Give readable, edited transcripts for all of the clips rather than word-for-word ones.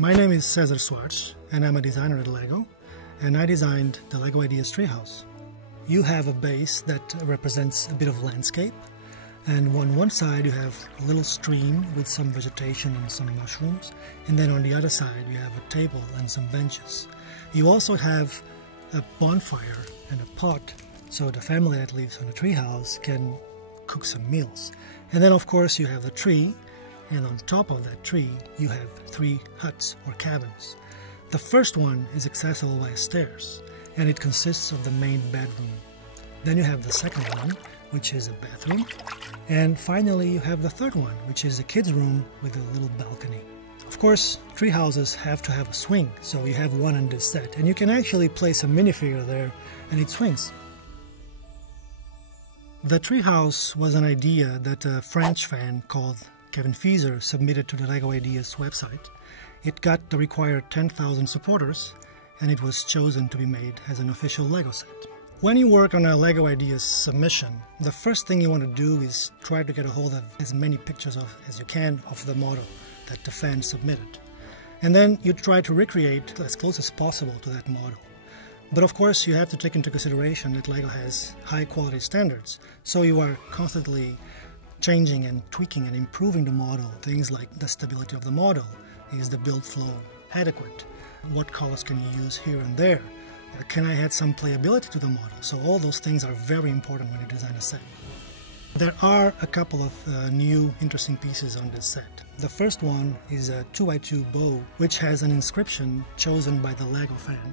My name is Cesar Swartz, and I'm a designer at LEGO, and I designed the LEGO Ideas treehouse. You have a base that represents a bit of landscape, and on one side you have a little stream with some vegetation and some mushrooms, and then on the other side you have a table and some benches. You also have a bonfire and a pot, so the family that lives on the treehouse can cook some meals. And then of course you have the tree, and on top of that tree you have 3 huts or cabins. The first one is accessible by stairs, and it consists of the main bedroom. Then you have the second one, which is a bathroom, and finally you have the third one, which is a kid's room with a little balcony. Of course, tree houses have to have a swing, so you have one in this set, and you can actually place a minifigure there and it swings. The treehouse was an idea that a French fan called Kevin Fieser submitted to the LEGO Ideas website. It got the required 10,000 supporters, and it was chosen to be made as an official LEGO set. When you work on a LEGO Ideas submission, the first thing you want to do is try to get a hold of as many pictures as you can of the model that the fan submitted. And then you try to recreate as close as possible to that model. But of course you have to take into consideration that LEGO has high quality standards, so you are constantly changing and tweaking and improving the model. Things like the stability of the model. Is the build flow adequate? What colors can you use here and there? Can I add some playability to the model? So all those things are very important when you design a set. There are a couple of new interesting pieces on this set. The first one is a 2x2 bow, which has an inscription chosen by the LEGO fan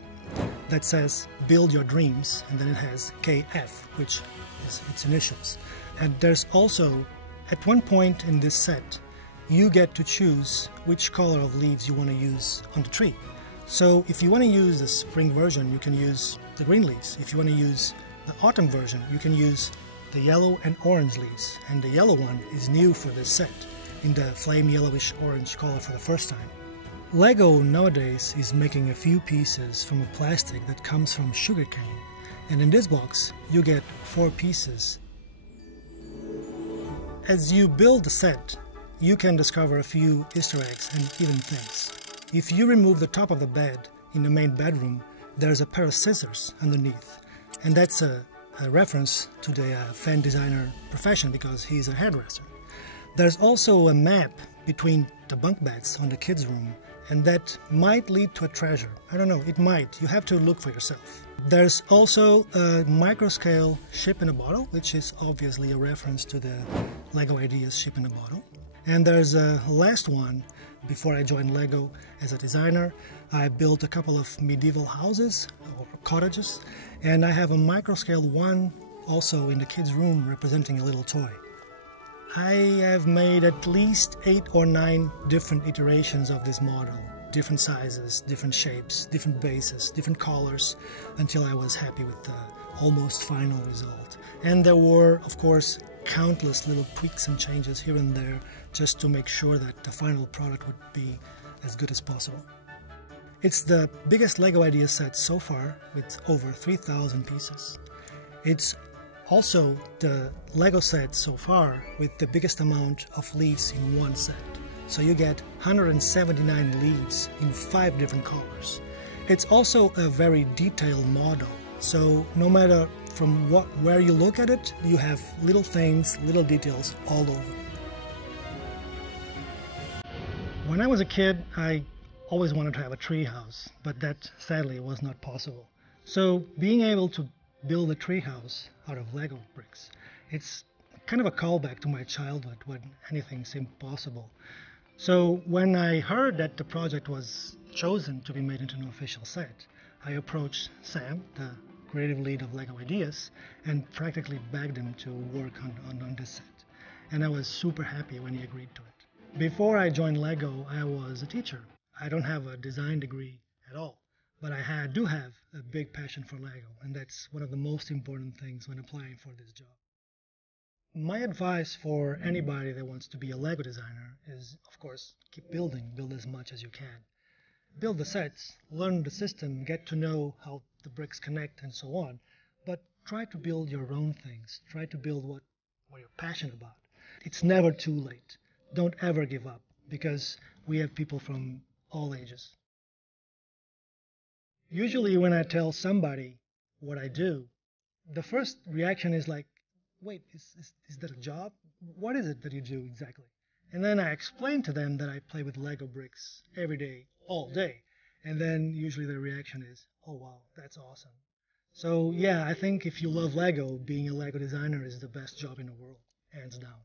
that says "Build your dreams," and then it has KF, which is its initials. And there's also, at one point in this set, you get to choose which color of leaves you want to use on the tree. So if you want to use the spring version, you can use the green leaves. If you want to use the autumn version, you can use the yellow and orange leaves. And the yellow one is new for this set, in the flame yellowish orange color for the first time. LEGO nowadays is making a few pieces from a plastic that comes from sugarcane. And in this box, you get 4 pieces. As you build the set, you can discover a few Easter eggs and hidden things. If you remove the top of the bed in the main bedroom, there's a pair of scissors underneath. And that's a reference to the fan designer profession, because he's a hairdresser. There's also a map between the bunk beds on the kids' room, and that might lead to a treasure. I don't know, it might. You have to look for yourself. There's also a Microscale Ship-in-A-Bottle, which is obviously a reference to the LEGO Ideas Ship-in-A-Bottle. And there's a last one. Before I joined LEGO as a designer, I built a couple of medieval houses or cottages, and I have a microscale one also in the kids' room representing a little toy. I have made at least 8 or 9 different iterations of this model, different sizes, different shapes, different bases, different colors, until I was happy with the almost final result. And there were, of course, countless little tweaks and changes here and there, just to make sure that the final product would be as good as possible. It's the biggest LEGO Ideas set so far, with over 3,000 pieces. It's also the LEGO set so far with the biggest amount of leaves in one set. So you get 179 leaves in 5 different colors. It's also a very detailed model, so no matter from where you look at it, you have little things, little details all over. When I was a kid, I always wanted to have a tree house, but that sadly was not possible. So being able to build a tree house out of LEGO bricks, it's kind of a callback to my childhood when anything seemed possible. So when I heard that the project was chosen to be made into an official set, I approached Sam, the creative lead of LEGO Ideas, and practically begged him to work on this set. And I was super happy when he agreed to it. Before I joined LEGO, I was a teacher. I don't have a design degree at all, but I do have a big passion for LEGO, and that's one of the most important things when applying for this job. My advice for anybody that wants to be a LEGO designer is, of course, keep building, build as much as you can. Build the sets, learn the system, get to know how the bricks connect and so on, but try to build your own things. Try to build what you're passionate about. It's never too late. Don't ever give up, because we have people from all ages. Usually when I tell somebody what I do, the first reaction is like, wait, is that a job? What is it that you do exactly? And then I explain to them that I play with Lego bricks every day, all day. And then usually their reaction is, oh wow, that's awesome. So yeah, I think if you love Lego, being a Lego designer is the best job in the world, hands down.